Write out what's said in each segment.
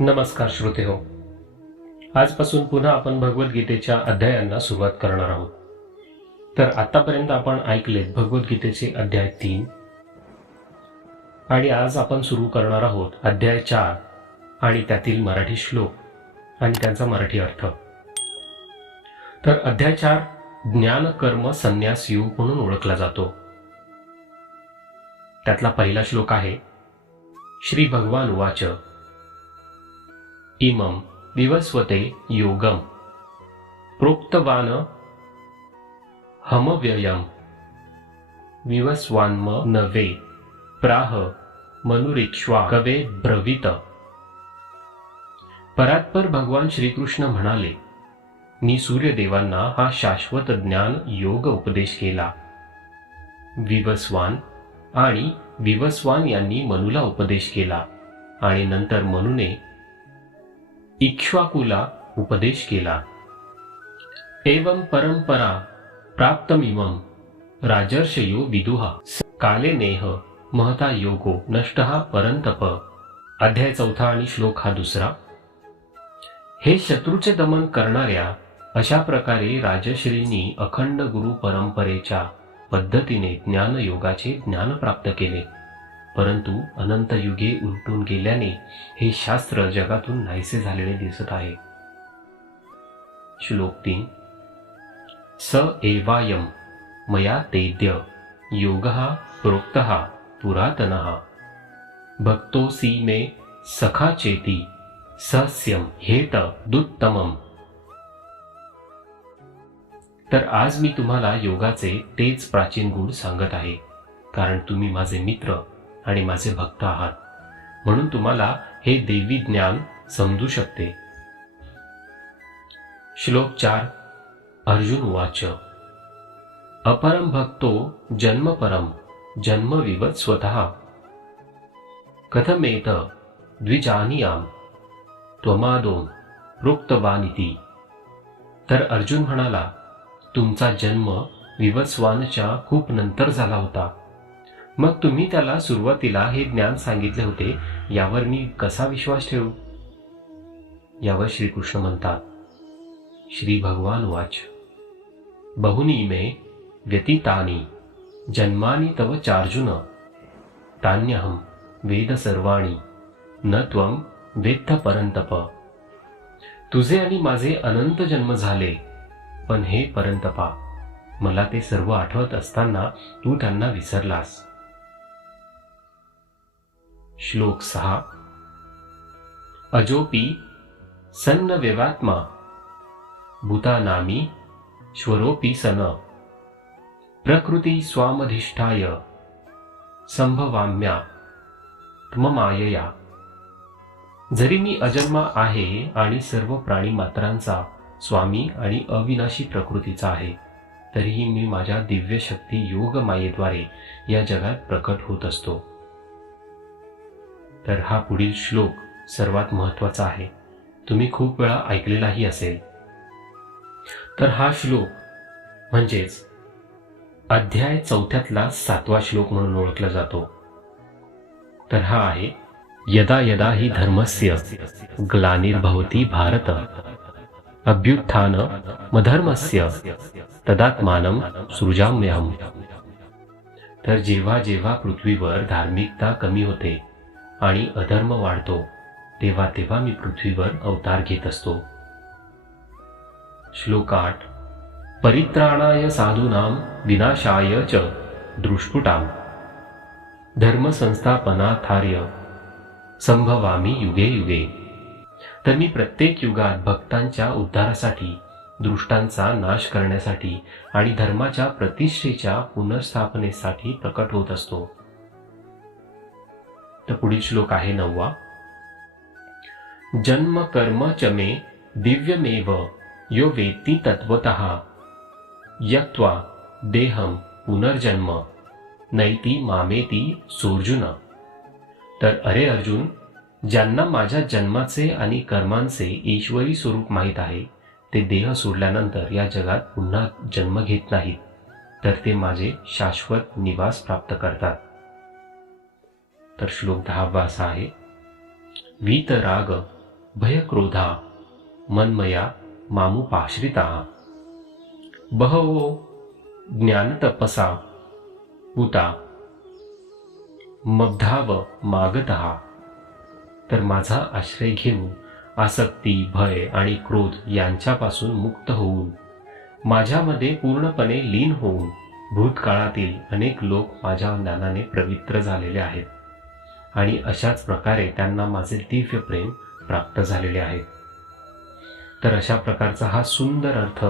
नमस्कार श्रोते हो. आजपासून पुन्हा आपण भगवद्गीतेच्या अध्यायांना सुरुवात करणार आहोत. तर आतापर्यंत आपण ऐकलेत भगवद्गीतेचे अध्याय तीन. आणि आज आपण सुरू करणार आहोत अध्याय चार आणि त्यातील मराठी श्लोक आणि त्यांचा मराठी अर्थ. तर अध्याय चार ज्ञान कर्म संन्यास योग म्हणून ओळखला जातो. त्यातला पहिला श्लोक आहे श्री भगवान वाच. इमं विवस्वते योगम। प्रोक्तवान हमव्ययम। विवस्वान्म नवे प्राह मनुरिक्ष्वा कवे ब्रवित। परात्पर भगवान श्रीकृष्ण म्हणाले मी सूर्यदेवांना हा शाश्वत ज्ञान योग उपदेश केला. विवस्वान आणि विवस्वान यांनी मनुला उपदेश केला आणि नंतर मनुने इक्ष्वाकुला उपदेश केला. एवं परंपरा प्राप्तमिम राजर्षयो विदुहा काले नेह महता योगो नष्ट परंतप अध्याय चौथा आणि श्लोक हा दुसरा। हे शत्रूचे दमन करणाऱ्या अशा प्रकारे राजश्रींनी अखंड गुरु परंपरेच्या पद्धतीने ज्ञानयोगाचे ज्ञान प्राप्त केले. परंतु अनंत युगे उलटून गेल्याने हे शास्त्र जगातून नाहीसे झालेले दिसत आहे. श्लोक तीन. स एवायम मया तेद्य योग प्रोक्त पुरातन। भक्तोसी मे सखा चेती सस्यम हेत दुत्तमम। तर आज मी तुम्हाला योगाचे तेच प्राचीन गुण सांगत आहे. कारण तुम्ही माझे मित्र आणि माझे भक्त आहात. म्हणून तुम्हाला हे देवी ज्ञान समजू शकते. श्लोक चार. अर्जुन वाच अपरम भक्तो जन्मपरम जन्मविवत स्वतः. कथमेत द्विजानियाम त्वमादोम प्रोक्तवानिती. तर अर्जुन म्हणाला तुमचा जन्म विवस्वानच्या खूप नंतर झाला होता. मग तुम्ही त्याला सुरुवातीला हे ज्ञान सांगितले होते यावर मी कसा विश्वास ठेवू? यावर श्रीकृष्ण म्हणतात श्री भगवान वाच. बहुनी मे व्यतीतानी जन्मानी तव चार्जुन. तान्यहम वेद सर्वाणी न त्वम वेत्थ परंतप. तुझे आणि माझे अनंत जन्म झाले पण हे परंतपा. मला ते सर्व आठवत असताना तू त्यांना विसरलास. श्लोक सहा. अजोपी सन्न व्यवात्मा भूतानामी श्वरोपी सन. प्रकृती स्वामधिष्ठाय संभवाम्या मायया जरी मी अजन्मा आहे आणि सर्व प्राणी मात्रांचा स्वामी आणि अविनाशी प्रकृतीचा आहे तरीही मी माझ्या दिव्य शक्ती योग मायेद्वारे या जगात प्रकट होत असतो. तर हा पुढील श्लोक सर्वात महत्त्वाचा आहे. तुम्ही खूप वेळा ऐकलेलाही असेल. तर हा श्लोक म्हणजेच अध्याय चौथ्यातला सातवा श्लोक म्हणून ओळखला जातो. तर हा आहे यदा यदा ही धर्मस्य ग्लानिर्भवती भारत अभ्युत्थान मधर्मस्य तदात्मानं सृजाम्यहम. तर जेव्हा जेव्हा पृथ्वीवर धार्मिकता कमी होते आणि अधर्म वाढतो तेव्हा तेव्हा मी पृथ्वीवर अवतार घेत असतो. श्लोक आठ. परित्राणाय साधूनाम विनाशाय च दृष्टुटाम धर्मसंस्थापनाथार्य। संभवामी युगे युगे। तर मी प्रत्येक युगात भक्तांच्या उद्धारासाठी दृष्टांचा नाश करण्यासाठी आणि धर्माच्या प्रतिष्ठेच्या पुनर्स्थापनेसाठी प्रकट होत असतो. तर पुढील श्लोक आहे नववा. जन्म कर्म च मे दिव्यमेव यो वेत्ती तत्वत यक्त्वा देहम पुनर्जन्म नैती मामेती सोर्जुन तर अरे अर्जुन ज्यांना माझ्या जन्माचे आणि कर्मांचे ईश्वरी स्वरूप माहीत आहे ते देह सोडल्यानंतर या जगात पुन्हा जन्म घेत नाहीत तर ते माझे शाश्वत निवास प्राप्त करतात. तर श्लोक दहावा असा आहे. क्रोधा भयक्रोधा मन्मया मामुपाश्रिता बहवो ज्ञानतपसा पुता मब्धाव मागत. तर माझा आश्रय घेऊन आसक्ती भय आणि क्रोध यांच्यापासून मुक्त होऊन माझ्यामध्ये पूर्णपणे लीन होऊन भूतकाळातील अनेक लोक माझ्या ज्ञानाने पवित्र झालेले आहेत. आणि अशाच प्रकारे त्यांना माझे दिव्य प्रेम प्राप्त झालेले आहे. तर अशा प्रकारचा हा सुंदर अर्थ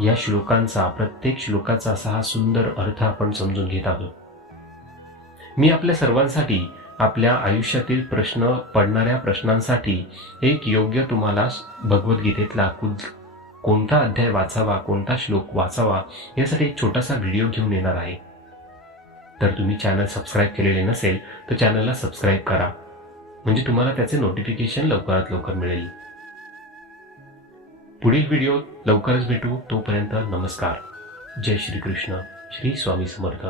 या श्लोकांचा प्रत्येक श्लोकाचा असा हा सुंदर अर्थ आपण समजून घेत आहोत. मी आपल्या सर्वांसाठी आपल्या आयुष्यातील प्रश्न पडणाऱ्या प्रश्नांसाठी एक योग्य तुम्हाला भगवद्गीतेतला कोणता अध्याय वाचावा कोणता श्लोक वाचावा यासाठी एक छोटासा व्हिडिओ घेऊन येणार आहे. तर तुम्ही चॅनल सबस्क्राईब केलेले नसेल तर चॅनलला सबस्क्राईब करा. म्हणजे तुम्हाला त्याचे नोटिफिकेशन लवकरात लवकर मिळेल. पुढील व्हिडिओ लवकरच भेटू. तोपर्यंत नमस्कार. जय श्री कृष्ण श्री स्वामी समर्थ.